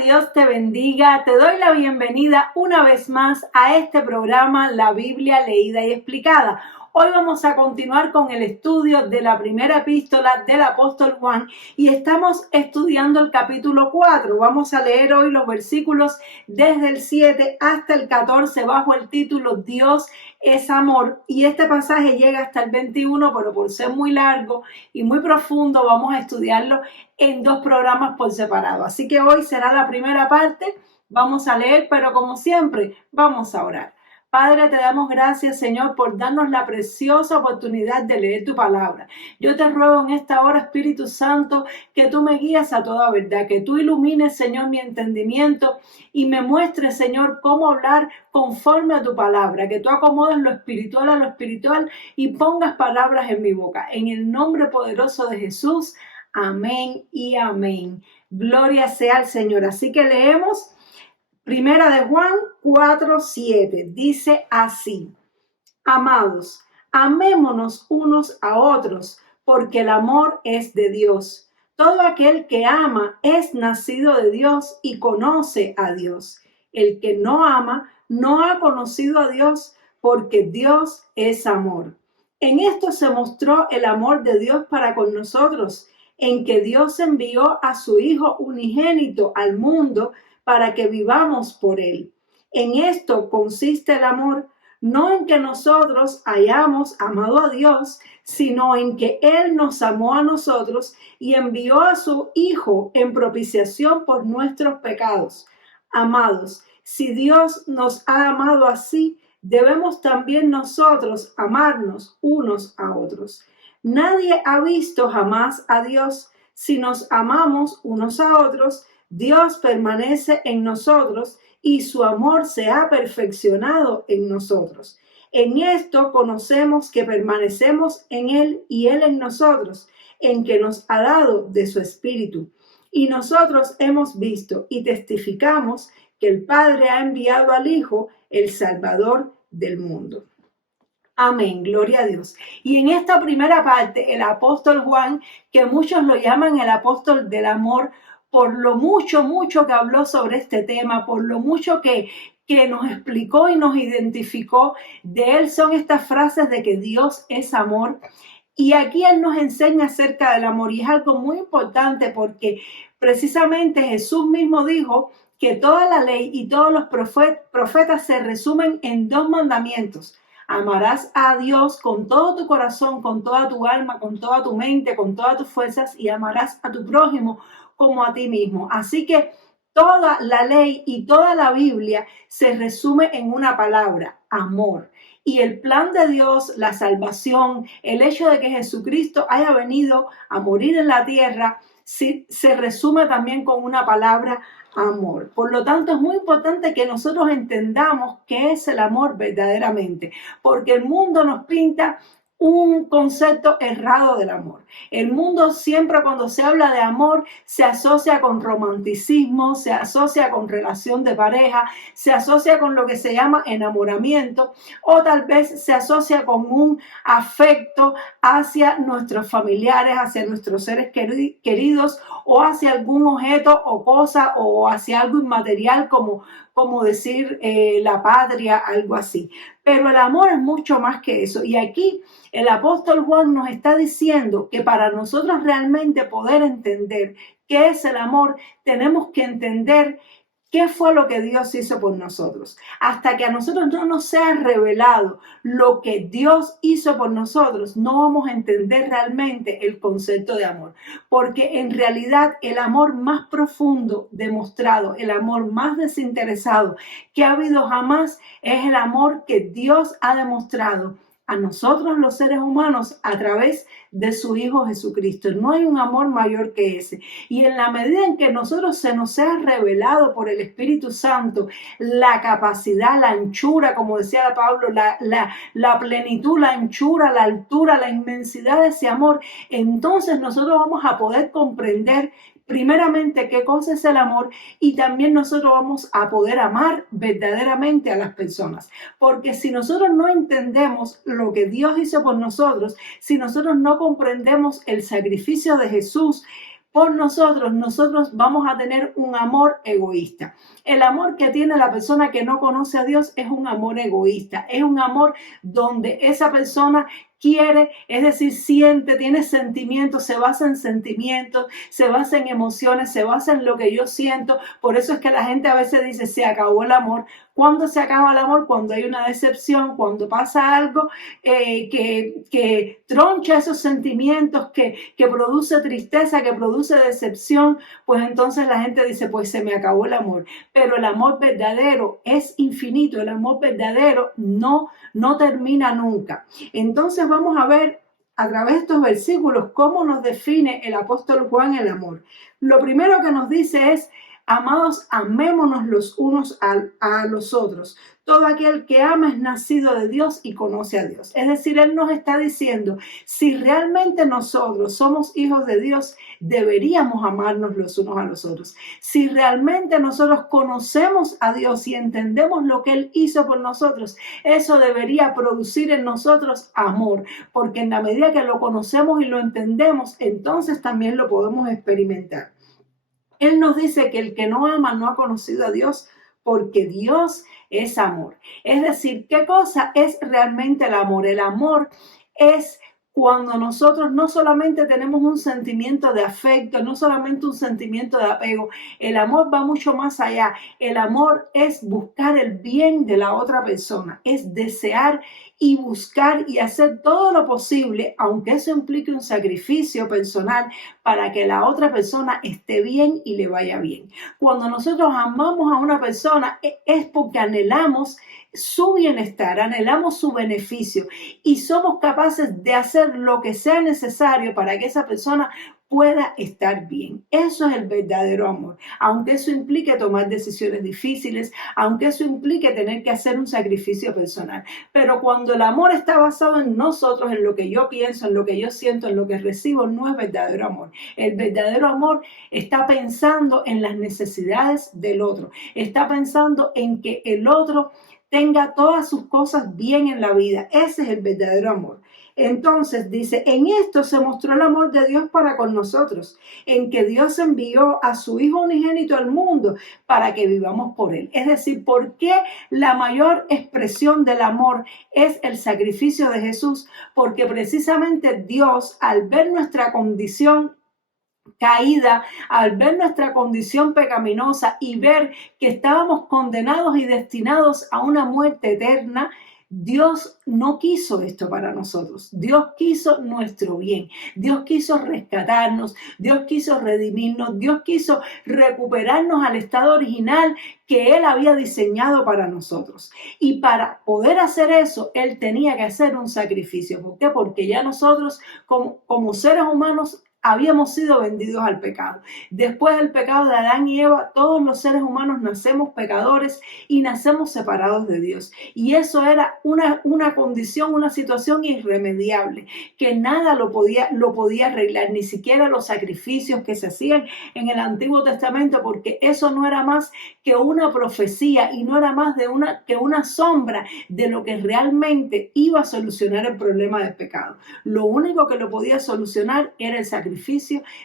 Dios te bendiga. Te doy la bienvenida una vez más a este programa, La Biblia Leída y Explicada. Hoy vamos a continuar con el estudio de la primera epístola del apóstol Juan y estamos estudiando el capítulo 4. Vamos a leer hoy los versículos desde el 7 hasta el 14 bajo el título Dios es amor, y este pasaje llega hasta el 21, pero por ser muy largo y muy profundo vamos a estudiarlo en dos programas por separado. Así que hoy será la primera parte, vamos a leer, pero como siempre vamos a orar. Padre, te damos gracias, Señor, por darnos la preciosa oportunidad de leer tu palabra. Yo te ruego en esta hora, Espíritu Santo, que tú me guíes a toda verdad, que tú ilumines, Señor, mi entendimiento y me muestres, Señor, cómo hablar conforme a tu palabra, que tú acomodes lo espiritual a lo espiritual y pongas palabras en mi boca. En el nombre poderoso de Jesús, amén y amén. Gloria sea al Señor. Así que leemos Primera de Juan 4:7, dice así: Amados, amémonos unos a otros, porque el amor es de Dios. Todo aquel que ama es nacido de Dios y conoce a Dios. El que no ama no ha conocido a Dios, porque Dios es amor. En esto se mostró el amor de Dios para con nosotros, en que Dios envió a su Hijo unigénito al mundo para que vivamos por él. En esto consiste el amor, no en que nosotros hayamos amado a Dios, sino en que Él nos amó a nosotros y envió a su Hijo en propiciación por nuestros pecados. Amados, si Dios nos ha amado así, debemos también nosotros amarnos unos a otros. Nadie ha visto jamás a Dios. Si nos amamos unos a otros, Dios permanece en nosotros y su amor se ha perfeccionado en nosotros. En esto conocemos que permanecemos en Él y Él en nosotros, en que nos ha dado de su Espíritu. Y nosotros hemos visto y testificamos que el Padre ha enviado al Hijo, el Salvador del mundo. Amén, gloria a Dios. Y en esta primera parte, el apóstol Juan, que muchos lo llaman el apóstol del amor, por lo mucho que habló sobre este tema, por lo mucho que nos explicó y nos identificó, de él son estas frases de que Dios es amor. Y aquí él nos enseña acerca del amor, y es algo muy importante porque precisamente Jesús mismo dijo que toda la ley y todos los profetas se resumen en dos mandamientos: amarás a Dios con todo tu corazón, con toda tu alma, con toda tu mente, con todas tus fuerzas, y amarás a tu prójimo como a ti mismo. Así que toda la ley y toda la Biblia se resume en una palabra: amor. Y el plan de Dios, la salvación, el hecho de que Jesucristo haya venido a morir en la tierra, se resume también con una palabra: amor. Por lo tanto, es muy importante que nosotros entendamos qué es el amor verdaderamente, porque el mundo nos pinta un concepto errado del amor. El mundo siempre, cuando se habla de amor, se asocia con romanticismo, se asocia con relación de pareja, se asocia con lo que se llama enamoramiento, o tal vez se asocia con un afecto hacia nuestros familiares, hacia nuestros seres queridos, o hacia algún objeto o cosa, o hacia algo inmaterial como decir la patria, algo así. Pero el amor es mucho más que eso. Y aquí el apóstol Juan nos está diciendo que para nosotros realmente poder entender qué es el amor, tenemos que entender qué fue lo que Dios hizo por nosotros. Hasta que a nosotros no nos sea revelado lo que Dios hizo por nosotros, no vamos a entender realmente el concepto de amor. Porque en realidad el amor más profundo demostrado, el amor más desinteresado que ha habido jamás, es el amor que Dios ha demostrado a nosotros los seres humanos a través de su Hijo Jesucristo. No hay un amor mayor que ese. Y en la medida en que nosotros se nos sea revelado por el Espíritu Santo la capacidad, la anchura, como decía Pablo, la plenitud, la anchura, la altura, la inmensidad de ese amor, entonces nosotros vamos a poder comprender primeramente qué cosa es el amor, y también nosotros vamos a poder amar verdaderamente a las personas. Porque si nosotros no entendemos lo que Dios hizo por nosotros, si nosotros no comprendemos el sacrificio de Jesús por nosotros, nosotros vamos a tener un amor egoísta. El amor que tiene la persona que no conoce a Dios es un amor egoísta, es un amor donde esa persona quiere, es decir, siente, tiene sentimientos, se basa en sentimientos, se basa en emociones, se basa en lo que yo siento. Por eso es que la gente a veces dice, se acabó el amor. ¿Cuándo se acaba el amor? Cuando hay una decepción, cuando pasa algo que troncha esos sentimientos, que produce tristeza, que produce decepción, pues entonces la gente dice, pues se me acabó el amor. Pero el amor verdadero es infinito, el amor verdadero no termina nunca. Entonces vamos a ver a través de estos versículos cómo nos define el apóstol Juan el amor. Lo primero que nos dice es, amados, amémonos los unos a los otros. Todo aquel que ama es nacido de Dios y conoce a Dios. Es decir, Él nos está diciendo, si realmente nosotros somos hijos de Dios, deberíamos amarnos los unos a los otros. Si realmente nosotros conocemos a Dios y entendemos lo que Él hizo por nosotros, eso debería producir en nosotros amor, porque en la medida que lo conocemos y lo entendemos, entonces también lo podemos experimentar. Él nos dice que el que no ama no ha conocido a Dios, porque Dios es amor. Es decir, ¿qué cosa es realmente el amor? El amor es cuando nosotros no solamente tenemos un sentimiento de afecto, no solamente un sentimiento de apego, el amor va mucho más allá. El amor es buscar el bien de la otra persona, es desear y buscar y hacer todo lo posible, aunque eso implique un sacrificio personal, para que la otra persona esté bien y le vaya bien. Cuando nosotros amamos a una persona es porque anhelamos su bienestar, anhelamos su beneficio y somos capaces de hacer lo que sea necesario para que esa persona pueda estar bien. Eso es el verdadero amor, aunque eso implique tomar decisiones difíciles, aunque eso implique tener que hacer un sacrificio personal. Pero cuando el amor está basado en nosotros, en lo que yo pienso, en lo que yo siento, en lo que recibo, no es verdadero amor. El verdadero amor está pensando en las necesidades del otro, está pensando en que el otro tenga todas sus cosas bien en la vida. Ese es el verdadero amor. Entonces dice, en esto se mostró el amor de Dios para con nosotros, en que Dios envió a su Hijo unigénito al mundo para que vivamos por Él. Es decir, ¿por qué la mayor expresión del amor es el sacrificio de Jesús? Porque precisamente Dios, al ver nuestra condición caída, al ver nuestra condición pecaminosa y ver que estábamos condenados y destinados a una muerte eterna, Dios no quiso esto para nosotros. Dios quiso nuestro bien. Dios quiso rescatarnos. Dios quiso redimirnos. Dios quiso recuperarnos al estado original que Él había diseñado para nosotros. Y para poder hacer eso, Él tenía que hacer un sacrificio. ¿Por qué? Porque ya nosotros, como seres humanos, habíamos sido vendidos al pecado. Después del pecado de Adán y Eva, todos los seres humanos nacemos pecadores y nacemos separados de Dios. Y eso era una condición, una situación irremediable, que nada lo podía arreglar, ni siquiera los sacrificios que se hacían en el Antiguo Testamento, porque eso no era más que una profecía y no era más que una sombra de lo que realmente iba a solucionar el problema del pecado. Lo único que lo podía solucionar era el sacrificio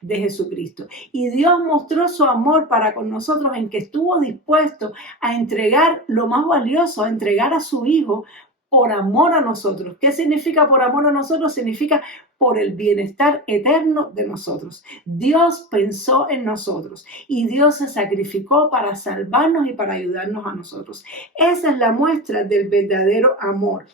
de Jesucristo. Y Dios mostró su amor para con nosotros en que estuvo dispuesto a entregar lo más valioso, a entregar a su Hijo por amor a nosotros. ¿Qué significa por amor a nosotros? Significa por el bienestar eterno de nosotros. Dios pensó en nosotros y Dios se sacrificó para salvarnos y para ayudarnos a nosotros. Esa es la muestra del verdadero amor.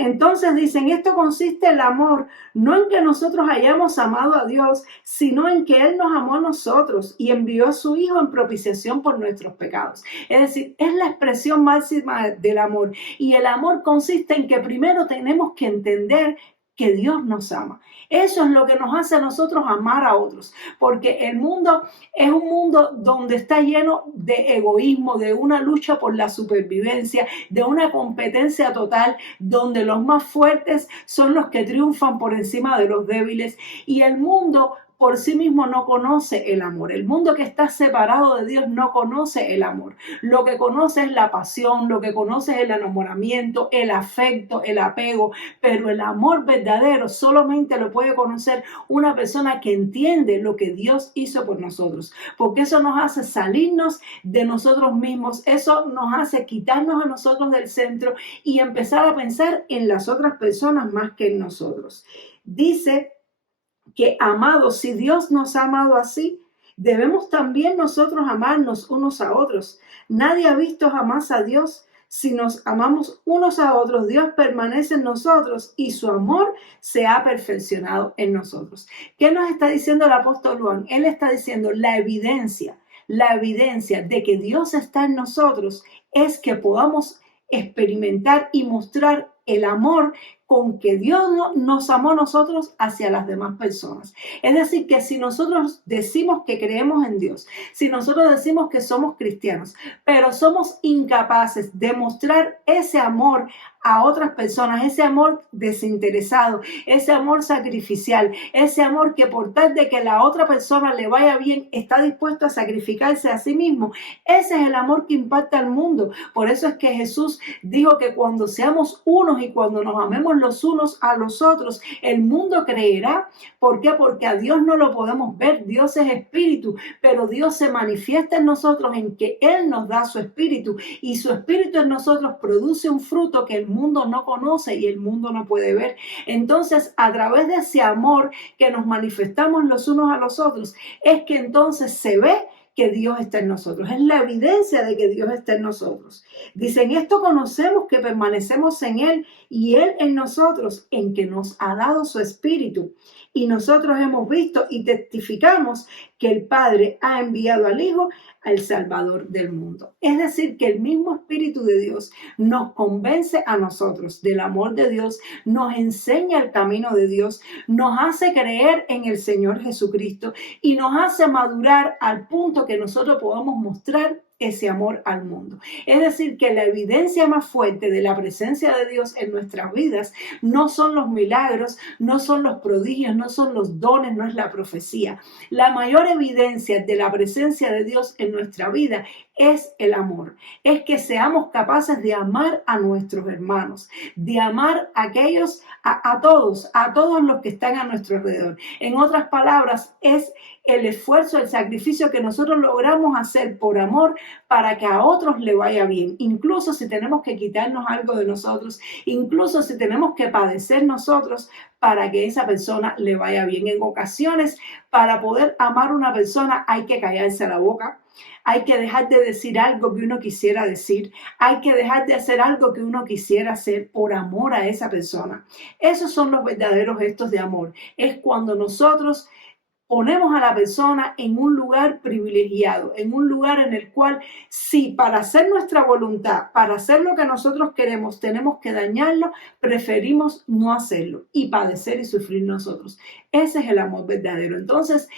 Entonces dicen, esto consiste el amor, no en que nosotros hayamos amado a Dios, sino en que Él nos amó a nosotros y envió a su Hijo en propiciación por nuestros pecados. Es decir, es la expresión máxima del amor. Y el amor consiste en que primero tenemos que entender que Dios nos ama. Eso es lo que nos hace a nosotros amar a otros, porque el mundo es un mundo donde está lleno de egoísmo, de una lucha por la supervivencia, de una competencia total, donde los más fuertes son los que triunfan por encima de los débiles, y el mundo por sí mismo no conoce el amor. El mundo que está separado de Dios no conoce el amor. Lo que conoce es la pasión, lo que conoce es el enamoramiento, el afecto, el apego, pero el amor verdadero solamente lo puede conocer una persona que entiende lo que Dios hizo por nosotros, porque eso nos hace salirnos de nosotros mismos, eso nos hace quitarnos a nosotros del centro y empezar a pensar en las otras personas más que en nosotros. Dice que, amados, si Dios nos ha amado así, debemos también nosotros amarnos unos a otros. Nadie ha visto jamás a Dios. Si nos amamos unos a otros, Dios permanece en nosotros y su amor se ha perfeccionado en nosotros. ¿Qué nos está diciendo el apóstol Juan? Él está diciendo la evidencia de que Dios está en nosotros es que podamos experimentar y mostrar el amor con que Dios nos amó a nosotros hacia las demás personas. Es decir, que si nosotros decimos que creemos en Dios, si nosotros decimos que somos cristianos, pero somos incapaces de mostrar ese amor a otras personas, ese amor desinteresado, ese amor sacrificial, ese amor que por tal de que la otra persona le vaya bien, está dispuesto a sacrificarse a sí mismo, ese es el amor que impacta al mundo. Por eso es que Jesús dijo que cuando seamos unos y cuando nos amemos los unos a los otros, el mundo creerá. ¿Por qué? Porque a Dios no lo podemos ver, Dios es espíritu, pero Dios se manifiesta en nosotros en que Él nos da su espíritu y su espíritu en nosotros produce un fruto que el mundo no conoce y el mundo no puede ver. Entonces, a través de ese amor que nos manifestamos los unos a los otros, es que entonces se ve que Dios está en nosotros. Es la evidencia de que Dios está en nosotros. Dicen, esto conocemos que permanecemos en Él y Él en nosotros, en que nos ha dado su espíritu. Y nosotros hemos visto y testificamos que el Padre ha enviado al Hijo, al Salvador del mundo. Es decir, que el mismo Espíritu de Dios nos convence a nosotros del amor de Dios, nos enseña el camino de Dios, nos hace creer en el Señor Jesucristo y nos hace madurar al punto que nosotros podamos mostrar ese amor al mundo. Es decir, que la evidencia más fuerte de la presencia de Dios en nuestras vidas no son los milagros, no son los prodigios, no son los dones, no es la profecía. La mayor evidencia de la presencia de Dios en nuestra vida es el amor. Es que seamos capaces de amar a nuestros hermanos, de amar a aquellos, a todos los que están a nuestro alrededor. En otras palabras, es el esfuerzo, el sacrificio que nosotros logramos hacer por amor para que a otros le vaya bien, incluso si tenemos que quitarnos algo de nosotros, incluso si tenemos que padecer nosotros para que esa persona le vaya bien. En ocasiones, para poder amar a una persona hay que callarse la boca, hay que dejar de decir algo que uno quisiera decir, hay que dejar de hacer algo que uno quisiera hacer por amor a esa persona. Esos son los verdaderos gestos de amor. Es cuando nosotros ponemos a la persona en un lugar privilegiado, en un lugar en el cual, si para hacer nuestra voluntad, para hacer lo que nosotros queremos, tenemos que dañarlo, preferimos no hacerlo y padecer y sufrir nosotros. Ese es el amor verdadero. Entonces,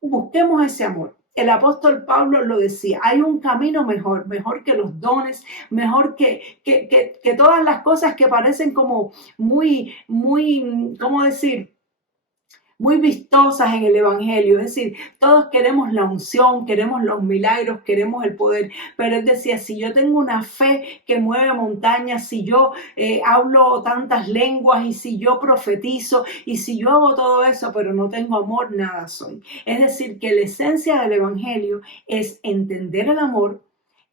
busquemos ese amor. El apóstol Pablo lo decía, hay un camino mejor que los dones, mejor que todas las cosas que parecen como muy, ¿cómo decir?, muy vistosas en el evangelio. Es decir, todos queremos la unción, queremos los milagros, queremos el poder, pero él decía, si yo tengo una fe que mueve montañas, si yo hablo tantas lenguas y si yo profetizo y si yo hago todo eso, pero no tengo amor, nada soy. Es decir, que la esencia del evangelio es entender el amor,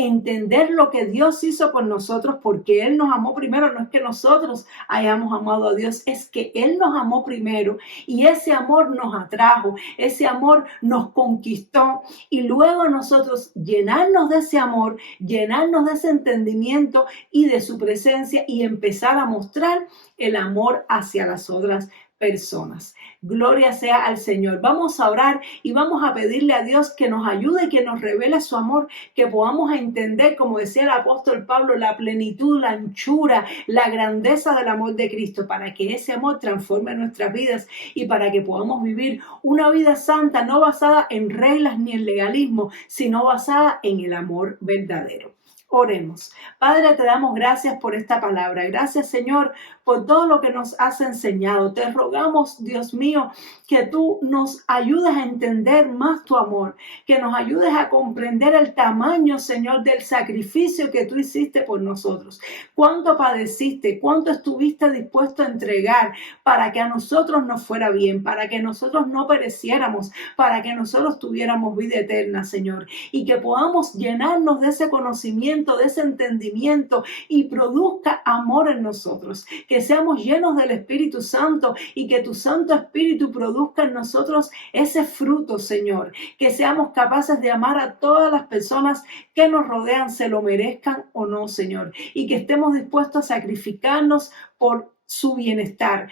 entender lo que Dios hizo por nosotros, porque Él nos amó primero. No es que nosotros hayamos amado a Dios, es que Él nos amó primero y ese amor nos atrajo, ese amor nos conquistó y luego nosotros llenarnos de ese amor, llenarnos de ese entendimiento y de su presencia y empezar a mostrar el amor hacia las otras personas. Gloria sea al Señor. Vamos a orar y vamos a pedirle a Dios que nos ayude, que nos revele su amor, que podamos entender, como decía el apóstol Pablo, la plenitud, la anchura, la grandeza del amor de Cristo, para que ese amor transforme nuestras vidas y para que podamos vivir una vida santa, no basada en reglas ni en legalismo, sino basada en el amor verdadero. Oremos. Padre, te damos gracias por esta palabra. Gracias, Señor, por todo lo que nos has enseñado. Te rogamos, Dios mío, que tú nos ayudes a entender más tu amor, que nos ayudes a comprender el tamaño, Señor, del sacrificio que tú hiciste por nosotros. Cuánto padeciste, cuánto estuviste dispuesto a entregar para que a nosotros nos fuera bien, para que nosotros no pereciéramos, para que nosotros tuviéramos vida eterna, Señor, y que podamos llenarnos de ese conocimiento, de ese entendimiento y produzca amor en nosotros, que seamos llenos del Espíritu Santo y que tu Santo Espíritu produzca en nosotros ese fruto, Señor, que seamos capaces de amar a todas las personas que nos rodean, se lo merezcan o no, Señor, y que estemos dispuestos a sacrificarnos por su bienestar,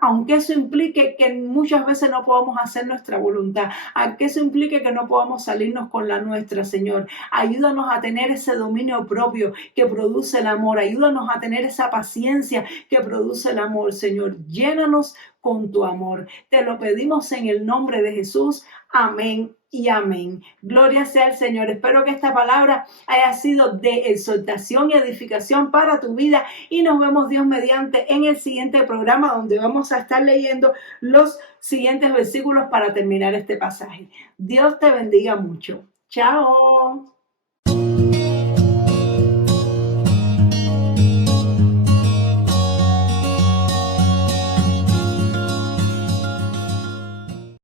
aunque eso implique que muchas veces no podamos hacer nuestra voluntad, aunque eso implique que no podamos salirnos con la nuestra, Señor. Ayúdanos a tener ese dominio propio que produce el amor, ayúdanos a tener esa paciencia que produce el amor, Señor. Llénanos con tu amor. Te lo pedimos en el nombre de Jesús. Amén y amén. Gloria sea al Señor. Espero que esta palabra haya sido de exhortación y edificación para tu vida y nos vemos Dios mediante en el siguiente programa donde vamos a estar leyendo los siguientes versículos para terminar este pasaje. Dios te bendiga mucho. Chao.